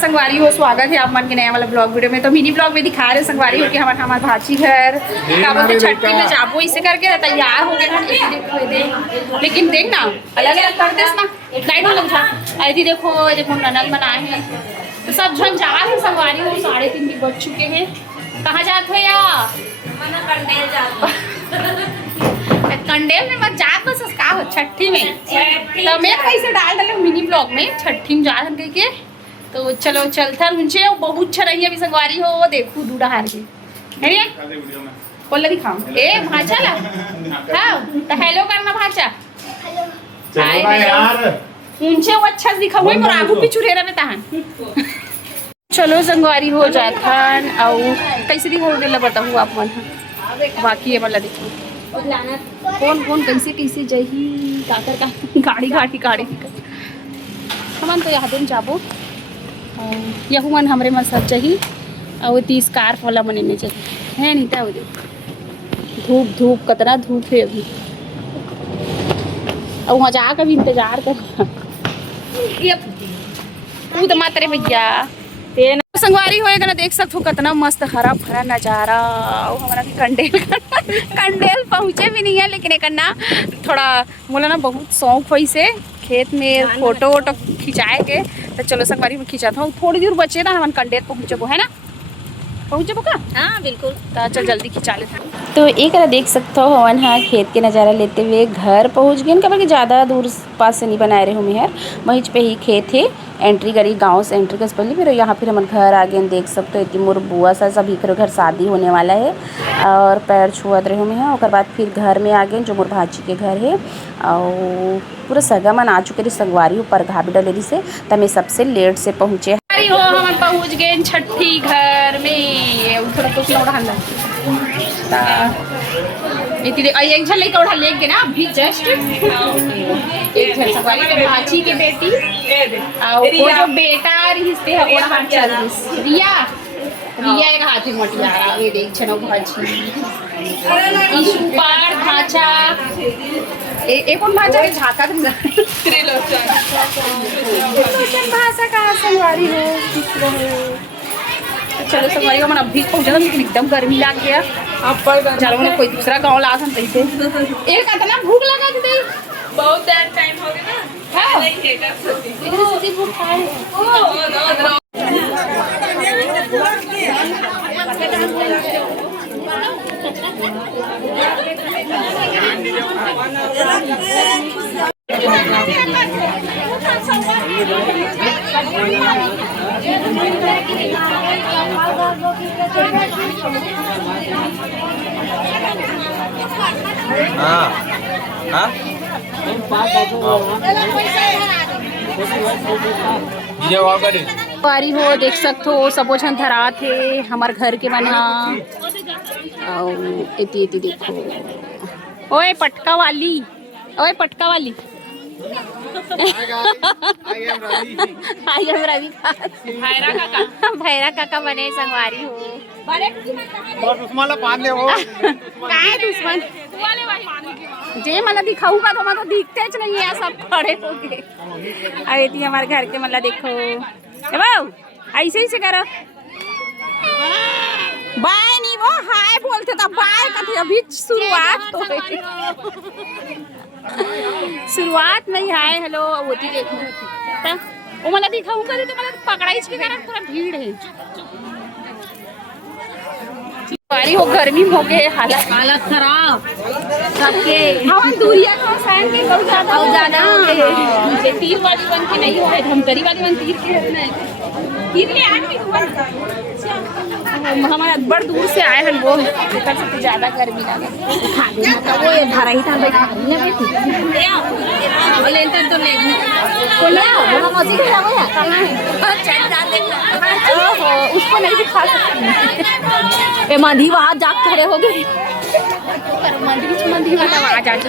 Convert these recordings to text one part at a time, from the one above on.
संगवारी हो, स्वागत है आप मन के नया वाला ब्लॉग वीडियो में। तो मिनी ब्लॉग में दिखा रहे संगवारी हो कि हमारे भाची घर का बोलते छठी में जाबो इसे करके तैयार हो गए। लेकिन देख ना अलग अलग कर दे ना लाइट वाला उठा ऐसी देखो देखो ननद बनाए हैं तो सब झन जा रहे हैं। संगवारी हो 3:30 भी बज चुके हैं। कहाँ जाते हो यार? कंडेल में मत जात बस का हो छठी में तो मैं कैसे डाल डाले मिनी ब्लॉग में छठी में जा कह के। तो चलो चलता उनसे बहुत अच्छा रही अभी संगवारी हो देखू दूढ़ा हार के बोल दिखाओ ए भाषा ला हाँ तो हेलो करना भाषा उनसे वो अच्छा दिखा हुई मोर आगू पीछू रे में तहन। चलो संगवारी हो जाता और कैसे दिखा गया बताऊँ आप मन बाकी है मतलब देखो कौन कौन कैसे कैसे जही काकर का गाड़ी हमन तो यहाँ जाबो यहू मन हमरे मन सब चाहिए और 30 स्कार्फ वाला मने में चाहिए है नहीं तो धूप कतरा धूप है अभी और वहाँ जाकर भी इंतजार कर तो मातरे भैया संगवारी होएगा ना देख सकते हो कितना मस्त हरा भरा नज़ारा। हमारा कंडेल पहुँचे भी नहीं है लेकिन एक ना थोड़ा बोला ना बहुत शौक हुई से खेत में फोटो वोटो खिंचाए के तो चलो संगवारी में खिंचा था थोड़ी दूर बचे ना हम कंडेल पहुँचबो है ना पहुँचबो का हाँ बिल्कुल तो चल जल्दी खिंचा लेते। तो एक देख सकते हो हवन हाँ खेत के नज़ारा लेते हुए घर पहुँच गए कभी ज़्यादा दूर पास से नहीं बनाए रहे हो मेहर वहीं पे ही खेत है एंट्री करी गांव से एंट्री कर पहले फिर यहाँ फिर हम घर आ गए देख सकते हो इतनी मोर बुआ सा सभी घर शादी होने वाला है और पैर छुअत रहे में है और बाद फिर घर में आ गए जो मोर भाजी के घर है और पूरा सगा मन आ चुके थे संगवारी ऊपर घाबी डलेरी से तब मैं सबसे लेट से पहुँचे हो हम पहुँच गए छठी घर में थोड़ा कुछ एक झल लेके उड़ा लेके ना अभी जस्ट एक झल संगवारी के भाची के बेटी और वो जो बेटा रिश्ते है ओड़ा हाथ चल रिया एक हाथ में मोटियारा ये देख छनो भाची ईशु पार भाचा एक और भाचा के झाका त्रिलोचन भाषा कहाँ संगवारी हो चलो संगवारी को मन अभी पहुँचा था लेकिन एकदम गर्मी लग गया चलो मैंने कोई दूसरा गाँव ला था तैसे एक कितना भूख लगा थी बहुत टाइम हो गया ना भूख खाए वारी हो देख सकते हो सबो झन धरा थे हमार घर के बना इति देखो ओए पटका वाली आई एम रवि भैरा काका बने संगवारी हो काय दुश्मन जे मतलब दिखाऊंगा तो मतलब दिखते च नहीं है सब खड़े होके अरे हमारे घर के मतलब देखो ऐसे ही से करो बाय नहीं वो हाय बोलते था बाय कहते अभी शुरुआत नहीं हाय हेलो होती देखो वो मतलब दिखाऊंगा तो मतलब पकड़ाई के कारण पूरा भीड़ है बारी हो गर्मी हो गए हालत खराब सबके हम दूरिया को सहन के बहुत ज्यादा मुझे तीर वाली बन के नहीं हुए धमतरी वाली बन तीर के हमारे बड़ दूर से आए हैं वो देखा सबसे ज्यादा गर्मी लगा वो ये धरा ही था लेते तो ले उसको नहीं दिखा सकती मंदी वहाँ जाग खड़े हो गए मंदी वाला वहाँ जाके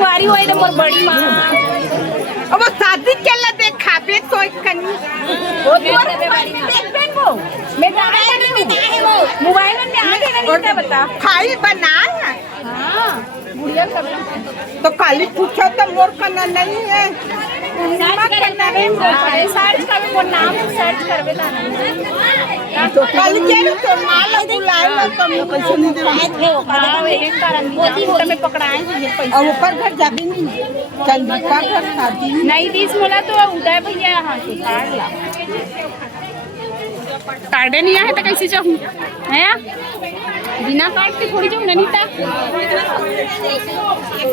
वारी हुई तो मोर बड़ी माँ अब शादी के लिए देखा पे तो कनी वो वो मैं ड्रामा कर रही हूँ मोबाइल में आ गया नहीं बता खाई बना हां गुड़िया कर तो काली पूछो तो मोर करना नहीं है सर्च करबे वो नाम सर्च करबे ला तो कल के तो माल बुलाए लो तुम पैसे नहीं दे हां एक कारण मोती में पकड़ाए हैं पैसे और ऊपर घर जाबी नहीं चंद्रिका घर शादी नहीं दिस मोला तो उदय भैया यहाँ से कार्ड ला कार्डे नहीं है तो कैसे जाऊँ है बिना कार्ड के थोड़ी जाऊँ ननीता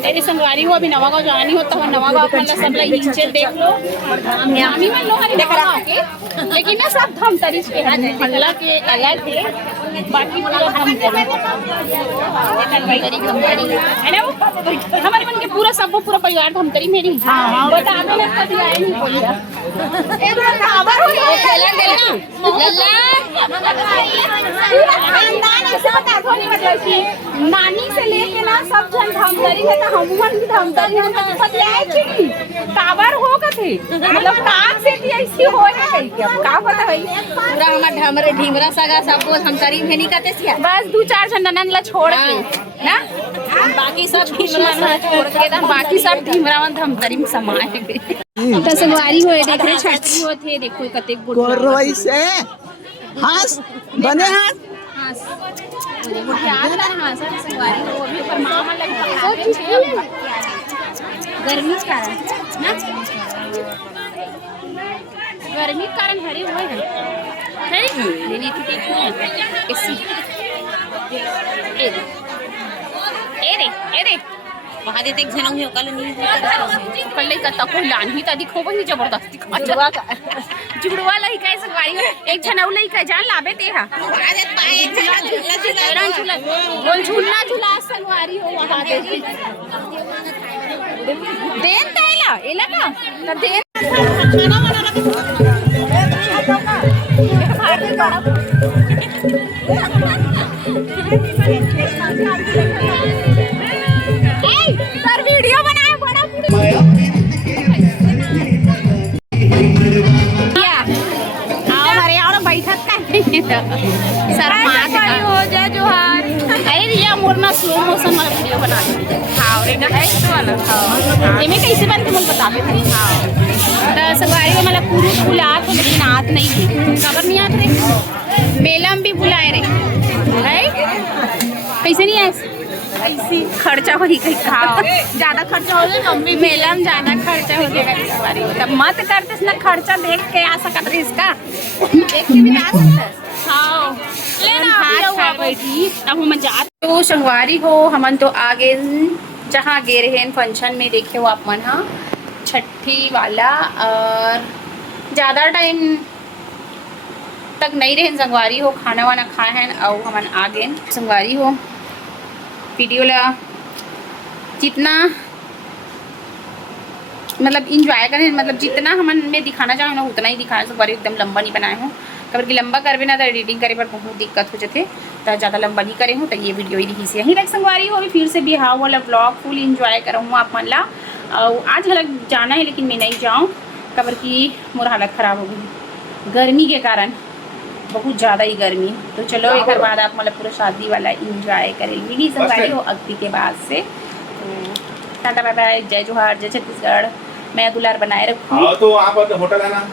तेरी संगवारी हो अभी नवा गाँव जानी हो तो नवा गाँव मतलब सब लोग इंचल देख लो मामी मन लो हरी नवा गाँव के लेकिन ना सब धमतरी के हल्ला के अलग है बाकी पूरा धमतरी है ना हमारे मन के पूरा सब पूरा परिवार धमतरी मेरी बता हमें ना कभी आए नहीं कोई खबर हो खेलन देना लल्ला नानी से लेके ना सब जन धमतरी है तो हमहन भी धमतरी हम तो सब आए छी काबर हो गथे मतलब काम से भी ऐसी हो है कहीं क्या का पता भाई पूरा हमार ढमरे ढीमरा सगा सब को धमतरी भेनी का तेसिया बस दो चार जन ननन ला छोड़ के ना बाकी सब ढीमरा छोड़ के बाकी सब ढीमरा मन धमतरी में समाए तो संगवारी होए देख रहे छठी होत है देखो कते गुड़ कोरवई से हां बने हां गर्मी कारण ना गर्मी कारण हरे हुए हैं लेने की देखो ए रे महादेव एक जनों हो कल नहीं कल का तक लानी ता दिखो वही जबरदस्ती जुड़वा का जुड़वा लई का संगवारी एक जनौ लई का जान लाबे ते हा अरे पाए झूला बोल झूलना झूला संगवारी हो वहां पे देन तैला एला का त देन खाना सर वीडियो बनाए बड़ा आओ हरे आओ बैठक का सर हो जाए जोहार अरे रिया मोरना स्लो मोशन वाला वीडियो बना हां रे ना है तो वाला हां एमे कैसे बन के मन बतावे हां तो सवारी में मतलब पूरी बुलात तो लेकिन आत नहीं थी खबर नहीं आत रे मेला में भी बुलाए रे है कैसे नहीं आए ऐसी खर्चा हो ही कहीं खाओ ज्यादा खर्चा हो जाए मम्मी मेला में ज्यादा खर्चा हो जाएगा सवारी तब मत करते ना खर्चा देख के आ सकत रही इसका देख के भी आ सकता हाँ लेना बैठी अब हम जात तो संगवारी हो हमन तो आगे जहाँ गे रहे फंक्शन में देखे हो आप मन हाँ छठी वाला और ज़्यादा टाइम तक नहीं रहे संगवारी हो खाना वाना खाए हैं और हमन आ गए संगवारी हो वीडियो ला जितना मतलब इंजॉय करें मतलब जितना हमन में दिखाना चाहे ना उतना ही दिखाना संगवारी एकदम लंबा नहीं बनाए हो कबर की लंबा करबे ना तो एडिटिंग करे पर बहुत दिक्कत हो जाते तो ज़्यादा लंबा नहीं करे हूँ तो ये वीडियो यही से यहीं तक संगवारी हो फिर से बिहाव वाला ब्लॉग फुल इंजॉय करूँ आप मन ला आज हालत जाना है लेकिन मैं नहीं जाऊँ कबर की मोर हालत ख़राब हो गई गर्मी के कारण बहुत ज़्यादा ही गर्मी तो चलो एक बाद आप मतलब पूरा शादी वाला इंजॉय करें मिली संगवारी हो अगती के बाद से टाटा बाय बाय जय जोहार जय छत्तीसगढ़ मैं दुलार बनाए रखूँ तो आप होटल है ना